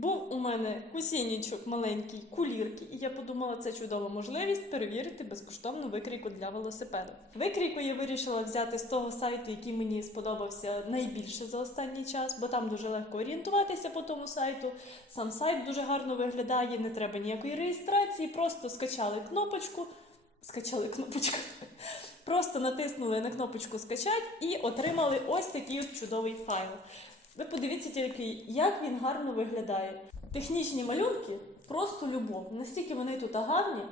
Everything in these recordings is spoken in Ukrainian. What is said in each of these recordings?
був у мене кусінічок маленький, кулірки, і я подумала, це чудова можливість перевірити безкоштовну викрійку для велосипеду. Викрійку я вирішила взяти з того сайту, який мені сподобався найбільше за останній час, бо там дуже легко орієнтуватися по тому сайту. Сам сайт дуже гарно виглядає, не треба ніякої реєстрації, просто скачали кнопочку, скачали кнопочку. Просто натиснули на кнопочку скачать і отримали ось такий от чудовий файл. Ви подивіться тільки, як він гарно виглядає. Технічні малюнки просто любов. Настільки вони тут гарні,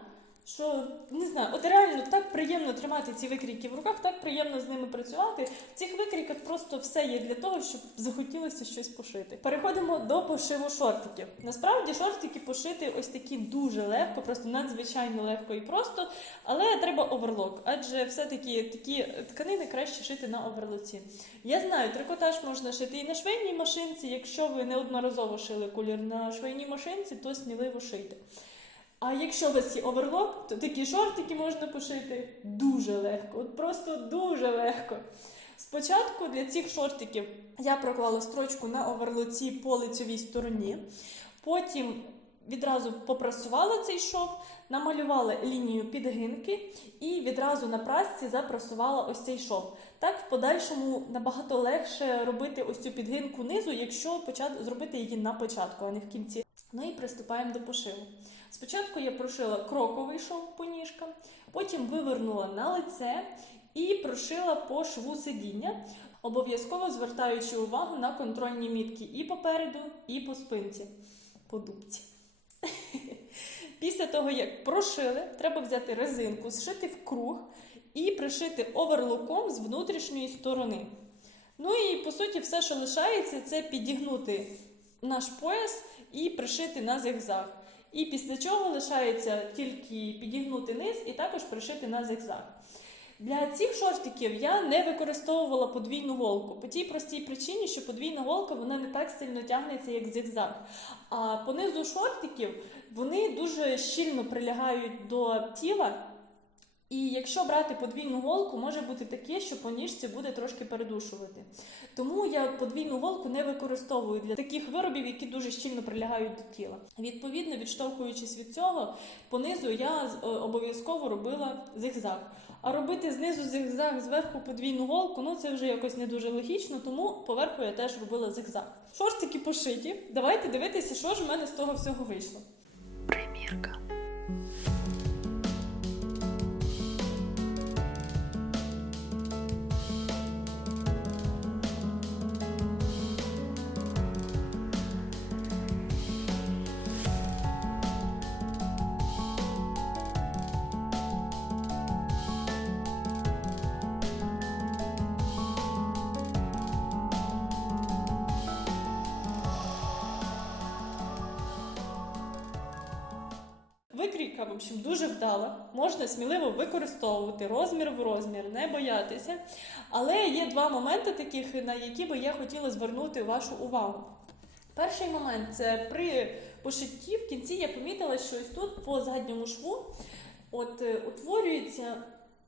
що не знаю, от реально так приємно тримати ці викрійки в руках, так приємно з ними працювати. В цих викрійках просто все є для того, щоб захотілося щось пошити. Переходимо до пошиву шортиків. Насправді шортики пошити ось такі дуже легко, просто надзвичайно легко і просто, але треба оверлок, адже все-таки такі тканини краще шити на оверлоці. Я знаю, трикотаж можна шити і на швейній машинці. Якщо ви неодноразово шили колір на швейній машинці, то сміливо шийте. А якщо у вас є оверлок, то такі шортики можна пошити дуже легко, от просто дуже легко. Спочатку для цих шортиків я проклала строчку на оверлоці по лицевій стороні, потім відразу попрасувала цей шов, намалювала лінію підгинки і відразу на прасці запрасувала ось цей шов. Так, в подальшому набагато легше робити ось цю підгинку низу, якщо зробити її на початку, а не в кінці. Ну і приступаємо до пошиву. Спочатку я прошила кроковий шов по ніжкам, потім вивернула на лице і прошила по шву сидіння, обов'язково звертаючи увагу на контрольні мітки і попереду, і по спинці, по дубці. Після того, як прошили, треба взяти резинку, зшити в круг і пришити оверлоком з внутрішньої сторони. Ну і по суті, все, що лишається, це підігнути наш пояс і пришити на зигзаг. І після чого лишається тільки підігнути низ і також пришити на зигзаг. Для цих шортиків я не використовувала подвійну голку по тій простій причині, що подвійна голка вона не так сильно тягнеться, як зигзаг. А по низу шортиків вони дуже щільно прилягають до тіла. І якщо брати подвійну голку, може бути таке, що по ніжці буде трошки передушувати. Тому я подвійну голку не використовую для таких виробів, які дуже щільно прилягають до тіла. Відповідно, відштовхуючись від цього, понизу я е, обов'язково робила зигзаг. А робити знизу зигзаг, зверху подвійну голку, ну це вже якось не дуже логічно, тому поверху я теж робила зигзаг. Шортики пошиті. Давайте дивитися, що ж в мене з того всього вийшло. Примірка. Общем, дуже вдала. Можна сміливо використовувати розмір в розмір, не боятися. Але є два моменти таких, на які би я хотіла звернути вашу увагу. Перший момент це при пошитті в кінці я помітила, що ось тут по задньому шву от, е, утворюється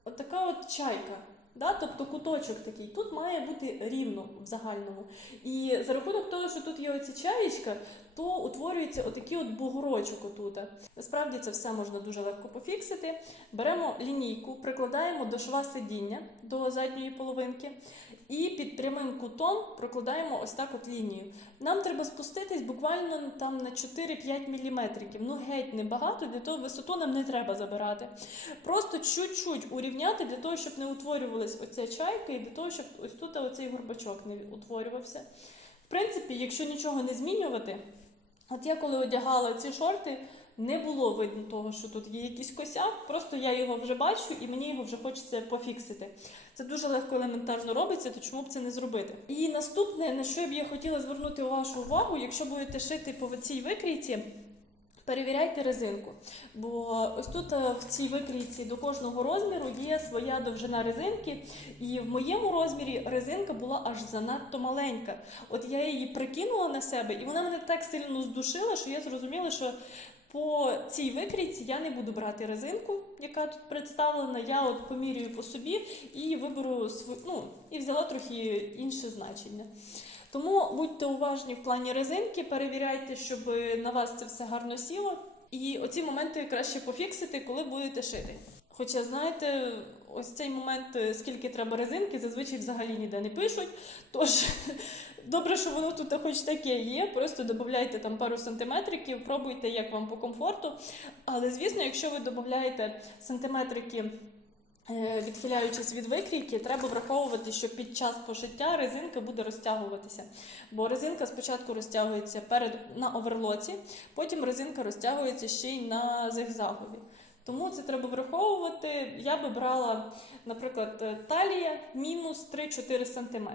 от така от чайка. Да? Тобто куточок такий. Тут має бути рівно в загальному. І за рахунок того, що тут є оця чаєчка, то утворюється отакий от бугорочок отут. Насправді це все можна дуже легко пофіксити. Беремо лінійку, прикладаємо до шва сидіння до задньої половинки, і під прямим кутом прокладаємо ось так от лінію. Нам треба спуститись буквально там на 4-5 мм. Ну геть небагато, для того висоту нам не треба забирати. Просто чуть-чуть урівняти для того, щоб не утворювалась оця чайка, і для того, щоб ось тут оцей горбачок не утворювався. В принципі, якщо нічого не змінювати, от я коли одягала ці шорти, не було видно того, що тут є якийсь косяк, просто я його вже бачу і мені його вже хочеться пофіксити. Це дуже легко елементарно робиться, то чому б це не зробити? І наступне, на що б я хотіла звернути вашу увагу, якщо будете шити по цій викрійці. Перевіряйте резинку, бо ось тут е, в цій викрійці до кожного розміру є своя довжина резинки, і в моєму розмірі резинка була аж занадто маленька. От я її прикинула на себе, і вона мене так сильно здушила, що я зрозуміла, що по цій викрійці я не буду брати резинку, яка тут представлена. Я от помірюю по собі і виберу свою, ну і взяла трохи інше значення. Тому будьте уважні в плані резинки, перевіряйте, щоб на вас це все гарно сіло. І оці моменти краще пофіксити, коли будете шити. Хоча, знаєте, ось цей момент, е, скільки треба резинки, зазвичай взагалі ніде не пишуть. Тож добре, що воно тут хоч таке є. Просто додайте там пару сантиметриків, пробуйте, як вам по комфорту. Але звісно, якщо ви додаєте сантиметрики. Е, Відхиляючись від викрійки, треба враховувати, що під час пошиття резинка буде розтягуватися. Бо резинка спочатку розтягується перед на оверлоці, потім резинка розтягується ще й на зигзагові. Тому це треба враховувати. Я би брала, наприклад, е, талія мінус 3-4 см.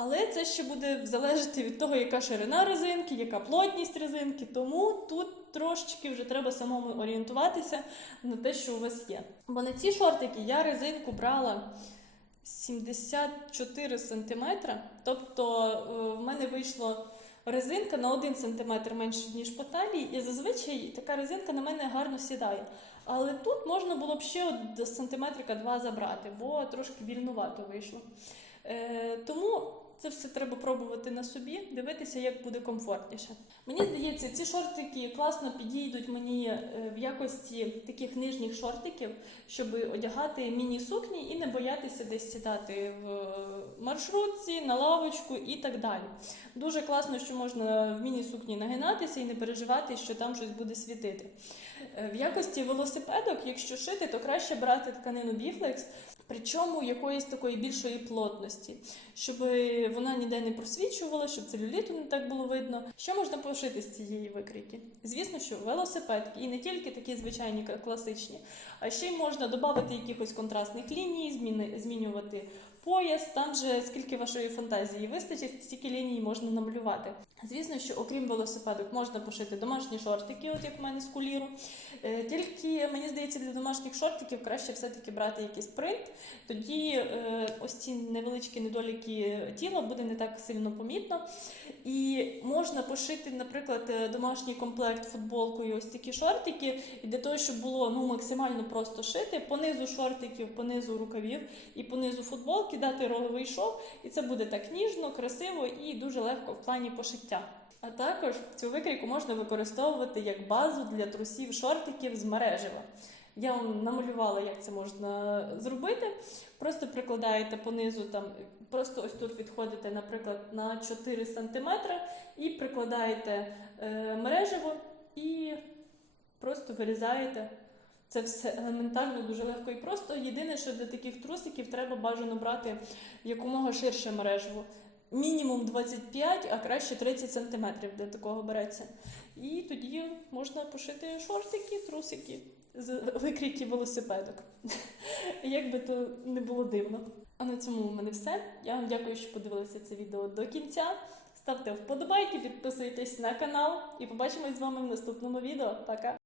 Але це ще буде залежати від того, яка ширина резинки, яка плотність резинки. Тому тут трошечки вже треба самому орієнтуватися на те, що у вас є. Бо на ці шортики я резинку брала 74 см, тобто е, в мене вийшло резинка на 1 см менше, ніж по талії, і зазвичай така резинка на мене гарно сідає. Але тут можна було б ще от сантиметрика два забрати, бо трошки вільнувато вийшло. Е, тому це все треба пробувати на собі, дивитися, як буде комфортніше. Мені здається, ці шортики класно підійдуть мені е, в якості таких нижніх шортиків, щоб одягати міні-сукні і не боятися десь сідати в маршрутці, на лавочку і так далі. Дуже класно, що можна в міні-сукні нагинатися і не переживати, що там щось буде світити. Е, В якості велосипедок, якщо шити, то краще брати тканину біфлекс, причому якоїсь такої більшої плотності, щоб вона ніде не просвічувала, щоб целюліту не так було видно. Що можна пошити з цієї викрійки? Звісно, що велосипедки, і не тільки такі звичайні класичні, а ще й можна додати якихось контрастних ліній, зміни, змінювати пояс, там же скільки вашої фантазії вистачить, стільки ліній можна намалювати. Звісно, що окрім велосипедок можна пошити домашні шортики, от як в мене з куліру. Е, Тільки мені здається, для домашніх шортиків краще все-таки брати якийсь принт. Тоді е, ось ці невеличкі недоліки тіла буде не так сильно помітно. І можна пошити, наприклад, е, домашній комплект футболкою, ось такі шортики, і для того, щоб було ну, максимально просто шити, по низу шортиків, по низу рукавів і по низу футболки дати роловий шов, і це буде так ніжно, красиво і дуже легко в плані пошиття. А також цю викрійку можна використовувати як базу для трусів шортиків з мережева. Я вам намалювала, як це можна зробити. Просто прикладаєте понизу там, просто ось тут відходите, наприклад, на 4 см і прикладаєте е, мережево і просто вирізаєте. Це все елементарно, дуже легко і просто. Єдине, що для таких трусиків треба бажано брати якомога ширше мережево. Мінімум 25, а краще 30 см для такого береться. І тоді можна пошити шортики, трусики з викрійки велосипедок. Як би то не було дивно. А на цьому у мене все. Я вам дякую, що подивилися це відео до кінця. Ставте вподобайки, підписуйтесь на канал і побачимось з вами в наступному відео. Пока!